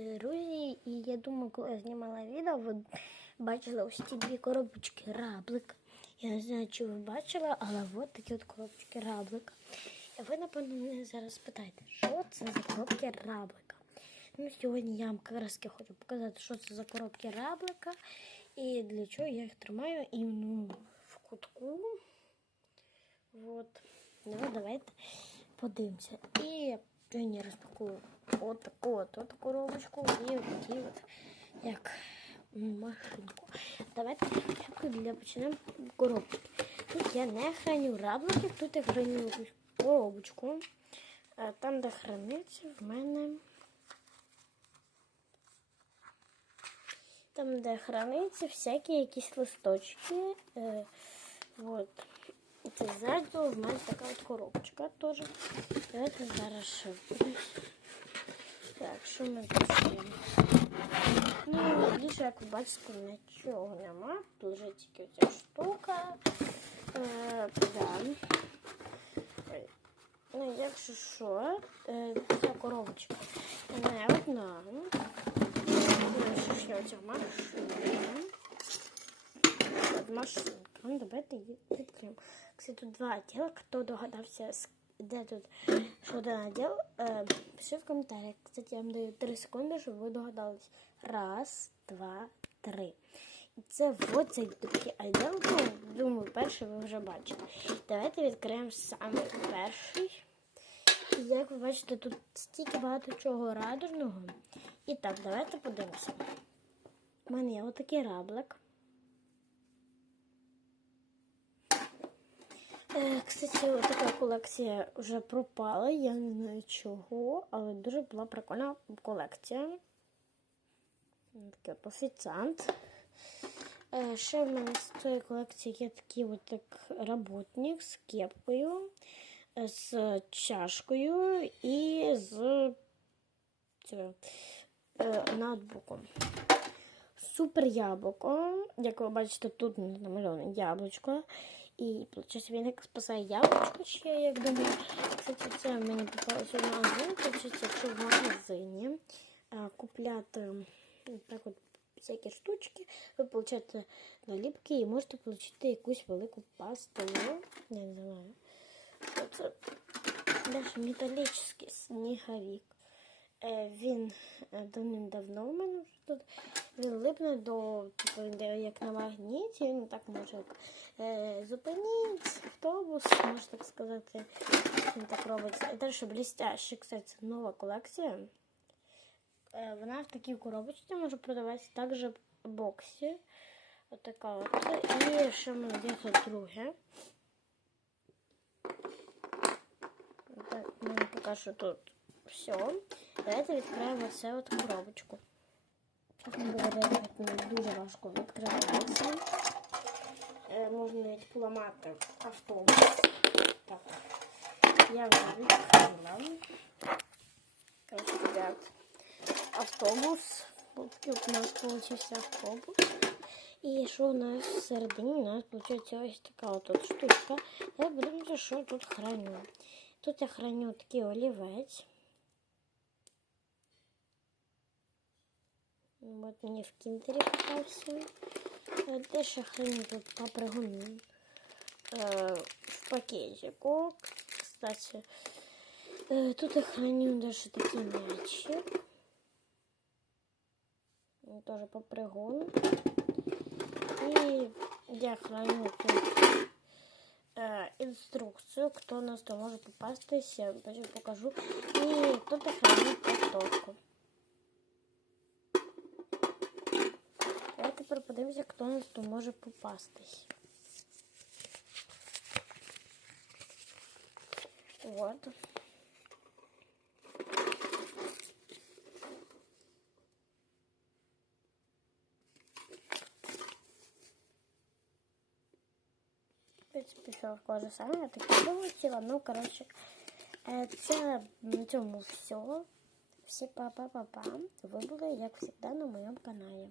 Друзі, і я думаю, коли я знімала відео, ви бачили ось ці дві коробочки раблика. Я не знаю, чи ви бачили, але от такі от коробочки раблика. І ви, напевно, мене зараз питаєте, що це за коробки раблика? Ну, сьогодні я вам якраз хочу показати, що це за коробки раблика і для чого я їх тримаю іменно в кутку. Вот. Ну, давайте подивимося. І я сьогодні розпакую от таку от, от коробочку і такі от, як машинку. Давайте для почнемо коробки. Тут я не храню раблики, тут я храню коробочку. А Там, де храниться, в мене. Там, де храниться всякі якісь листочки. Е, вот. Це ззаду в мене така от коробочка теж. Давайте зараз. Так, що ми ще? Ну, більше, як ви бачите, нічого нема. Тут лежить тільки ця штука. Е, да. Ну, якщо що, е, ця коробочка не одна. Ну, що ще оця машинка. От машинка. Ну, давайте її відкриємо. Кстати, тут два отдела. Хто догадався, де тут де наділ, е, пиши в коментарях. Кстати, я вам даю 3 секунди, щоб ви догадались. Раз, два, три. І це вот цей такий отдел. Ну, думаю, перший ви вже бачите. Давайте відкриємо саме перший. І як ви бачите, тут стільки багато чого радужного. І так, давайте подивимося. У мене є отакий раблик. Кстати, от така колекція вже пропала, я не знаю чого, але дуже була прикольна колекція. Такий офіціант. Е, Ще в мене з цієї колекції є такий от як роботник з кепкою, е, з чашкою і з цього, е, ноутбуком. Супер яблуко. Як ви бачите, тут намальоване яблучко. І получається, він як спасає яблучко ще, як думаю. Кстати, це мені попалося в магазин. Получається, в магазині купляти так от всякі штучки, ви получаєте наліпки і можете отримати якусь велику пасту. Я не знаю. Це? Даже металічний сніговик. Е, Він е, давним-давно у мене вже тут. Він липне до, типу, як на магніті, він так може е, автобус, можна так сказати. Він так робиться. І далі блістяще, кстати, нова колекція. Е, вона в такій коробочці може продаватися також в боксі. Отака от. І ще в мене друге. Так, мене поки що тут все. Давайте відкриємо це от коробочку. Чесно говоря, мені дуже важко відкривається. Е, можна навіть поламати автобус. Так. Я вже відкрила. Короче, ребят, автобус. Вот такий от у нас получився автобус. І що у нас всередині? У нас виходить ось така от, от штучка. Я подивимося, що тут храню. Тут я храню такий олівець. От мені в кінтері попався. Е, Де ще храню тут попригун е, в пакетику. Кстати, е, тут я храню даже такий м'ячик. Він Теж попригун. І я храню тут е, інструкцію, хто у нас там може попастися, потім покажу. І тут я храню картошку. подивимося, хто у нас тут може попастись. Вот. В принципі, все схоже саме, я таке вилетіла. Ну, коротше, е, це на цьому все. Всі па-па-па-па. Ви були, як завжди, на моєму каналі.